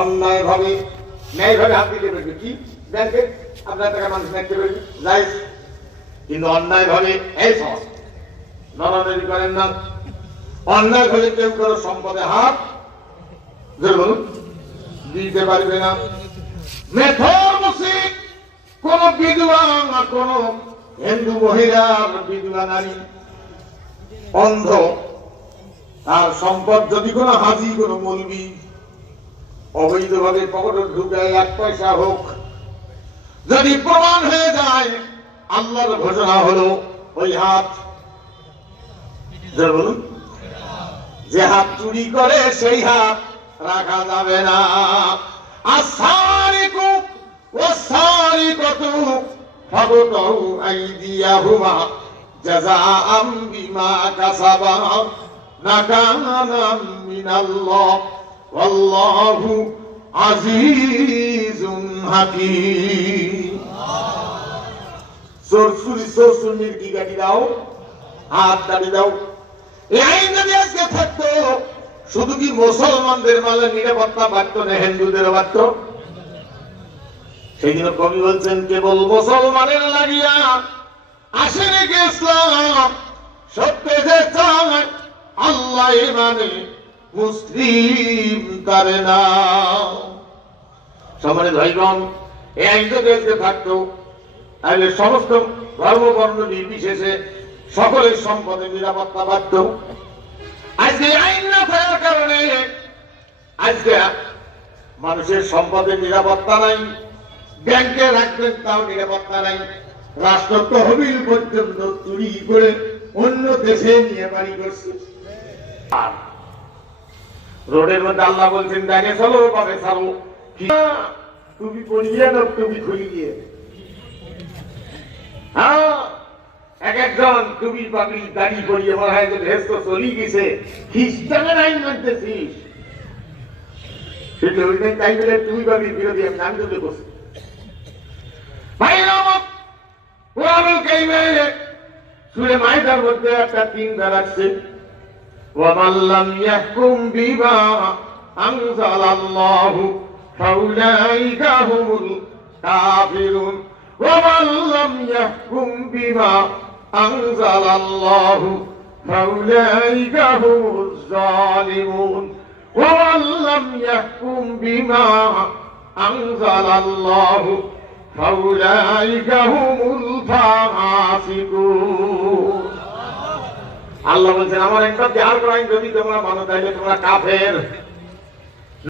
অন্যায় ভাবে ন্যায় ভাবে হাত দিতে পারবে কি ব্যাংকে আপনার টাকা মানুষ নিতে পারবে যাই, কিন্তু অন্যায় ভাবে এই সমস্ত নড়ানড়ি করেন না। অন্যায় ভাবে কেউ কারো সম্পদে হাত বলুন দিতে পারবে না। মেথর মুসিক কোন বিধবা, কোন হিন্দু মহিলার বিধবা নারী অন্ধ, তার সম্পদ যদি কোন হাজি কোন মৌলবি অবৈধভাবে পকেটে ঢুকায় 1 পয়সা হোক, যদি প্রমাণ হয়ে যায়, আল্লাহর ঘোষণা হলো ওই হাত বলুন যে হাত চুরি করে সেই হাত রাখা যাবে না। আসারিকু ওয়াসারিকাতু ফাগতাউ আইদিয়াহুমা জাযাআম বিমা কাসাবা নাকালাম মিনাল্লাহ ওয়াল্লাহু আজিজুন হাকীম। চুরির কি গাড়ি দাও, হাত দাড়ি দাও, এই আইন যদি আজকে থাকতো শুধু কি মুসলমানদের মালে নিরাপত্তা বাড়ত না হিন্দুদের বাড়ত? সেই জন্য কবি বলছেন কেবল মুসলমানের লাগিয়া আসেনি কি ইসলাম, সত্য যে চায় আল্লাহ মানে মুসলিম করে না। সম্মানিত ভাইগণ, এই আইন যদি আজকে থাকতো তাহলে সমস্ত ধর্ম বর্ণ নির্বিশেষে সকলের সম্পদের নিরাপত্তা বাড়ত। আজকে আইন না থাকার কারণে আজকে মানুষের সম্পদের নিরাপত্তা নাই, ব্যাংকে রাখবেন তাও নিরাপত্তা নাই, রাষ্ট্র তহবিল পর্যন্ত চুরি করে অন্য দেশে নিয়ে বাড়ি করছে। রোডের মধ্যে আল্লাহ বলছেন ডানে চলো বামে চলো, তুমি পড়িয়ে না তুমি খুলিয়ে। হ্যাঁ, এক একজন টুপি পাগড়ি দাড়ি পরিয়ে বলা হয় যে ভেস্ত চলি গেছে, খ্রিস্টানের আইন মানতেছিস, সেটা ওই দিন তাই বলে টুপি পাগড়ির বিরোধী আমি নাম তুলে বসি। ভাই আমার কোরআনুল কারীমে সূরা মাইদার মধ্যে একটা 3 ধারা আছে, ওয়ামান লাম ইয়াহকুম বিমা আনজালাল্লাহু ফাউলাইকা হুমুল কাফিরুন ومن لم يحكم بما أنزل الله فأولئك هم الظالمون ومن لم يحكم بما أنزل الله فأولئك هم الفاسقون। আল্লাহ বলছেন আমার একটা দেওয়ার আইন যদি তোমরা মানো তাহলে তোমরা কাফের।